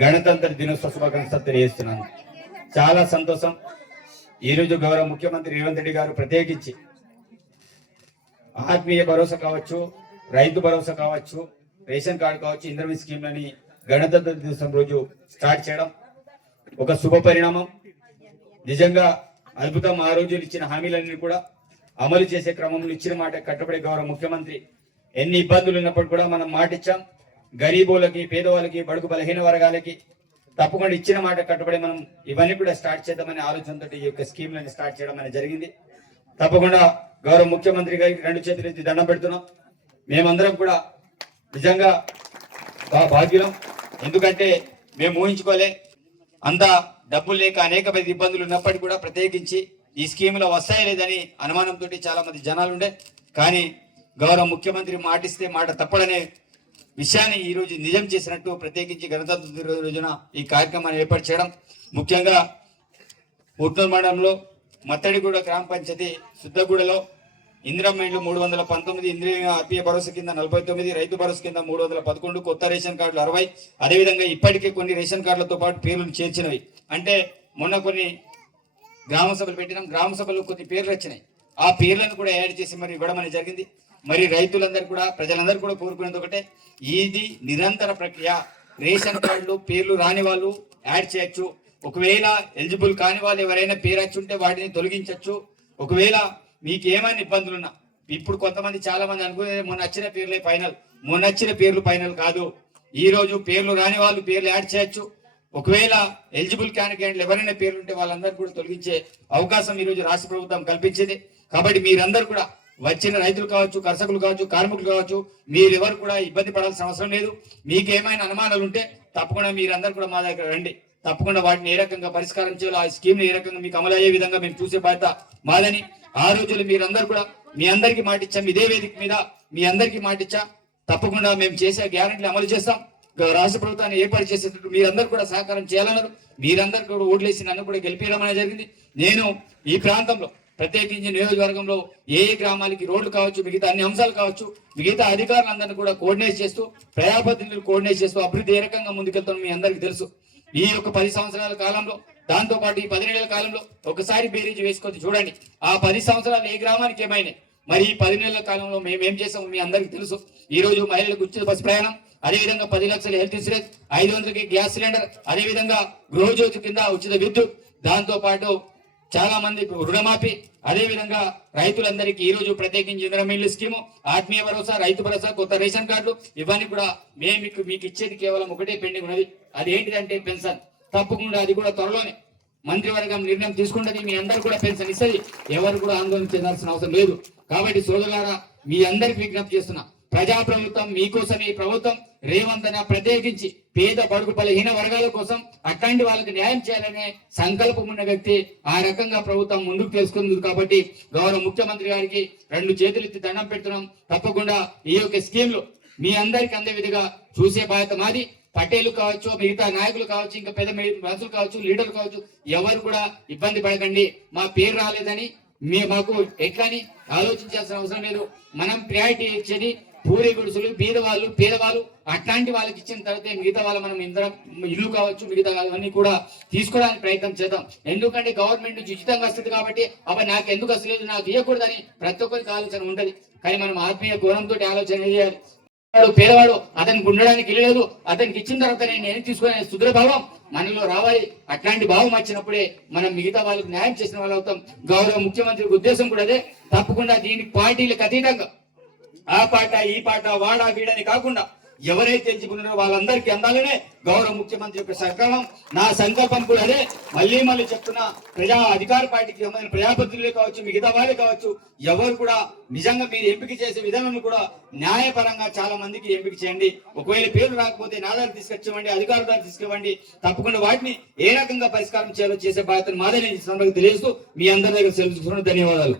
గణతంత్ర దినోత్సవ శుభాకాంక్షలు తెలియజేస్తున్నాను. చాలా సంతోషం. ఈరోజు గౌరవ ముఖ్యమంత్రి రేవంత్ రెడ్డి గారు ప్రత్యేకించి ఆత్మీయ భరోసా కావచ్చు రైతు భరోసా కావచ్చు రేషన్ కార్డు కావచ్చు ఇంద్రమి స్కీమ్లని గణతంత్ర దినోత్సవం రోజు స్టార్ట్ చేయడం ఒక శుభ పరిణామం. నిజంగా అద్భుతం. ఆ రోజులు ఇచ్చిన హామీలన్నీ కూడా అమలు చేసే క్రమంలో ఇచ్చిన మాట కట్టుబడి గౌరవ ముఖ్యమంత్రి. ఎన్ని ఇబ్బందులు ఉన్నప్పుడు కూడా మనం మాట ఇచ్చాం గరీబులకి పేదవాళ్ళకి బడుగు బలహీన వర్గాలకి తప్పకుండా ఇచ్చిన మాట కట్టుబడి మనం ఇవన్నీ కూడా స్టార్ట్ చేద్దామనే ఆలోచనతో ఈ యొక్క స్కీమ్లను స్టార్ట్ చేయడం అనేది జరిగింది. తప్పకుండా గౌరవ ముఖ్యమంత్రి గారికి రెండు చేతులు ఎత్తి దండం పెడుతున్నాం. మేమందరం కూడా నిజంగా బాగా భాగ్యులం. ఎందుకంటే మేము ఊహించుకోలే అంత డబ్బులు లేక అనేక మంది ఇబ్బందులు ఉన్నప్పటికీ కూడా ప్రత్యేకించి ఈ స్కీమ్లో వస్తాయి లేదని అనుమానంతో చాలా మంది జనాలు ఉండే కానీ గౌరవ ముఖ్యమంత్రి మాటిస్తే మాట తప్పడనే విషయాన్ని ఈ రోజు నిజం చేసినట్టు ప్రత్యేకించి గణతంత్ర దినోత్సవ రోజున ఈ కార్యక్రమాన్ని ఏర్పాటు చేయడం. ముఖ్యంగా ఉట్నూరు మండలంలో మత్తడిగూడ గ్రామ పంచాయతీ శుద్ధగూడలో ఇందిరమ్మ ఇండ్లు మూడు వందల పంతొమ్మిది ఇంద్రియ ఆత్మీయ భరోసా కింద నలభై తొమ్మిది రైతు భరోసా కింద మూడు వందల పదకొండు కొత్త రేషన్ కార్డులు అరవై. అదేవిధంగా ఇప్పటికే కొన్ని రేషన్ కార్డులతో పాటు పేర్లను చేర్చినవి. అంటే మొన్న కొన్ని గ్రామ సభలు పెట్టినాం. గ్రామ సభలో కొన్ని పేర్లు వచ్చినాయి. ఆ పేర్లను కూడా యాడ్ చేసి మరి ఇవ్వడం అనేది జరిగింది. మరి రైతులందరూ కూడా ప్రజలందరూ కూడా కోరుకునేది ఒకటే ఇది నిరంతర ప్రక్రియ. రేషన్ కార్డులు పేర్లు రాని వాళ్ళు యాడ్ చేయొచ్చు. ఒకవేళ ఎలిజిబుల్ కాని వాళ్ళు ఎవరైనా పేరు వచ్చి ఉంటే వాటిని తొలగించవచ్చు ఒకవేళ మీకు ఏమైనా ఇబ్బందులు ఉన్నా ఇప్పుడు కొంతమంది చాలా మంది అనుకునే మొన్న వచ్చిన పేర్లే ఫైనల్ మొన్న వచ్చిన పేర్లు ఫైనల్ కాదు. ఈ రోజు పేర్లు రాని వాళ్ళు పేర్లు యాడ్ చేయొచ్చు. ఒకవేళ ఎలిజిబుల్ క్యాండిడేట్లు ఎవరైనా పేర్లు ఉంటే వాళ్ళందరూ కూడా తొలగించే అవకాశం ఈ రోజు రాష్ట్ర ప్రభుత్వం కల్పించింది. కాబట్టి మీరందరూ కూడా వచ్చిన రైతులు కావచ్చు కర్షకులు కావచ్చు కార్మికులు కావచ్చు మీరెవరు కూడా ఇబ్బంది పడాల్సిన అవసరం లేదు. మీకు ఏమైనా అనుమానాలు ఉంటే తప్పకుండా మీరందరూ కూడా మా దగ్గర రండి. తప్పకుండా వాటిని ఏ రకంగా పరిష్కారం చేయాలో ఆ స్కీమ్ ఏ రకంగా మీకు అమలు అయ్యే విధంగా మేము చూసే బాధ్యత మాదని ఆ రోజులు మీరందరూ కూడా మీ అందరికీ మాటిచ్చాం ఇదే వేదిక మీద మీ అందరికీ మాటిచ్చా తప్పకుండా మేము చేసే గ్యారంటీలు అమలు చేస్తాం. రాష్ట్ర ప్రభుత్వాన్ని ఏర్పాటు చేసేటట్టు మీరందరూ కూడా సహకారం చేయాలన్నారు. మీరందరూ కూడా ఓట్లేసి నన్ను కూడా గెలిపించడం అనేది జరిగింది. నేను ఈ ప్రాంతంలో ప్రత్యేకించి నియోజకవర్గంలో ఏ గ్రామానికి గ్రామాలకి రోడ్లు కావచ్చు మిగతా అన్ని అంశాలు కావచ్చు మిగతా అధికారులందరినీ కూడా కోఆర్డినేట్ చేస్తూ ప్రజాప్రతినిధులు కోఆర్డినేట్ చేస్తూ అభివృద్ధి ఏ రకంగా ముందుకెళ్తామో మీ అందరికీ తెలుసు. ఈ యొక్క పది సంవత్సరాల కాలంలో దాంతో పాటు ఈ పదిహేడేళ్ళ కాలంలో ఒకసారి బేరీజ్ వేసుకొని చూడండి. ఆ పది సంవత్సరాలు ఏ గ్రామానికి ఏమైనాయి? మరి ఈ పది నెలల కాలంలో మేము ఏం చేసాము మీ అందరికి తెలుసు. ఈ రోజు మహిళలకు ఉచిత బస్సు ప్రయాణం అదేవిధంగా పది లక్షల హెల్త్ ఇన్సూరెన్స్ ఐదు వందలకి గ్యాస్ సిలిండర్ అదేవిధంగా గృహజ్యోతి కింద ఉచిత విద్యుత్ దాంతో పాటు చాలా మంది రుణమాఫీ అదే విధంగా రైతులందరికీ ఈ రోజు ప్రత్యేకించి ఇంద్రమిల్లు స్కీము ఆత్మీయ భరోసా రైతు భరోసా కొత్త రేషన్ కార్డు ఇవన్నీ కూడా మేము మీకు మీకు ఇచ్చేది కేవలం ఒకటే పెండింగ్ ఉన్నది. అది ఏంటిదంటే పెన్షన్. తప్పకుండా అది కూడా త్వరలోనే మంత్రివర్గం నిర్ణయం తీసుకుంటుంది. మీ అందరు కూడా పెన్షన్ ఇస్తుంది. ఎవరు కూడా ఆందోళన చెందాల్సిన అవసరం లేదు. కాబట్టి సోదరులారా మీ అందరికి విజ్ఞప్తి చేస్తున్నా. ప్రజా ప్రభుత్వం మీకోసం ఈ ప్రభుత్వం రేవంతన ప్రత్యేకించి పేద బడుగు బలహీన వర్గాల కోసం అట్లాంటి వాళ్ళకి న్యాయం చేయాలనే సంకల్పం ఉన్న వ్యక్తి ఆ రకంగా ప్రభుత్వం ముందుకు తెలుసుకుంది కాబట్టి గౌరవ ముఖ్యమంత్రి గారికి రెండు చేతులు ఎత్తి దండం పెడుతున్నాం. తప్పకుండా ఈ యొక్క స్కీమ్లు మీ అందరికి అందే విధంగా చూసే బాధ్యత మాది. పటేలు కావచ్చు మిగతా నాయకులు కావచ్చు ఇంకా పెద్ద మనుషులు కావచ్చు లీడర్లు కావచ్చు ఎవరు కూడా ఇబ్బంది పడకండి. మా పేరు రాలేదని మీ మాకు ఎట్లని ఆలోచించాల్సిన అవసరం లేదు. మనం ప్రయారిటీ ఇచ్చేది పూరి గుడుసులు బీదవాళ్ళు పేదవాళ్ళు అట్లాంటి వాళ్ళకి ఇచ్చిన తర్వాత మిగతా వాళ్ళు మనం ఇందరం ఇల్లు కావచ్చు మిగతా అన్ని కూడా తీసుకోవడానికి ప్రయత్నం చేద్దాం. ఎందుకంటే గవర్నమెంట్ నుంచి ఉచితంగా వస్తుంది కాబట్టి అవి నాకు ఎందుకు వస్తలేదు నాకు ఇవ్వకూడదని ప్రతి ఒక్కరికి ఆలోచన ఉంటది. కానీ మనం ఆత్మీయ గుణంతో ఆలోచన చేయాలి. వాడు పేదవాడు అతనికి ఉండడానికి వెళ్ళలేదు లేదు అతనికి ఇచ్చిన తర్వాత నేను ఏం తీసుకునే సుదృఢ భావం? మనలో రావాలి. అట్లాంటి భావం వచ్చినప్పుడే మనం మిగతా వాళ్ళకి న్యాయం చేసిన వాళ్ళు అవుతాం. గౌరవ ముఖ్యమంత్రి ఉద్దేశం కూడా అదే. తప్పకుండా దీనికి పార్టీలకు అతీతంగా ఆ పాట ఈ పాట వాడా వీడని కాకుండా ఎవరైతే ఎంచుకున్నారో వాళ్ళందరికీ అందాలనే గౌరవ ముఖ్యమంత్రి యొక్క సంకల్పం నా సంకల్పం కూడా అదే. మళ్ళీ మళ్ళీ చెప్తున్నా ప్రజా అధికార పార్టీకి సంబంధించిన ప్రజాప్రతినిధులే కావచ్చు మిగతా వాళ్ళే కావచ్చు ఎవరు కూడా నిజంగా మీరు ఎంపిక చేసే విధానం కూడా న్యాయపరంగా చాలా మందికి ఎంపిక చేయండి. ఒకవేళ పేరు రాకపోతే నా దగ్గర తీసుకొచ్చామండి అధికారుల దగ్గర తీసుకువ్వండి. తప్పకుండా వాటిని ఏ రకంగా పరిష్కారం చేయాలో చేసే బాధ్యతను మాదే నేను తెలియజేస్తూ మీ అందరి దగ్గర సెలవు ధన్యవాదాలు.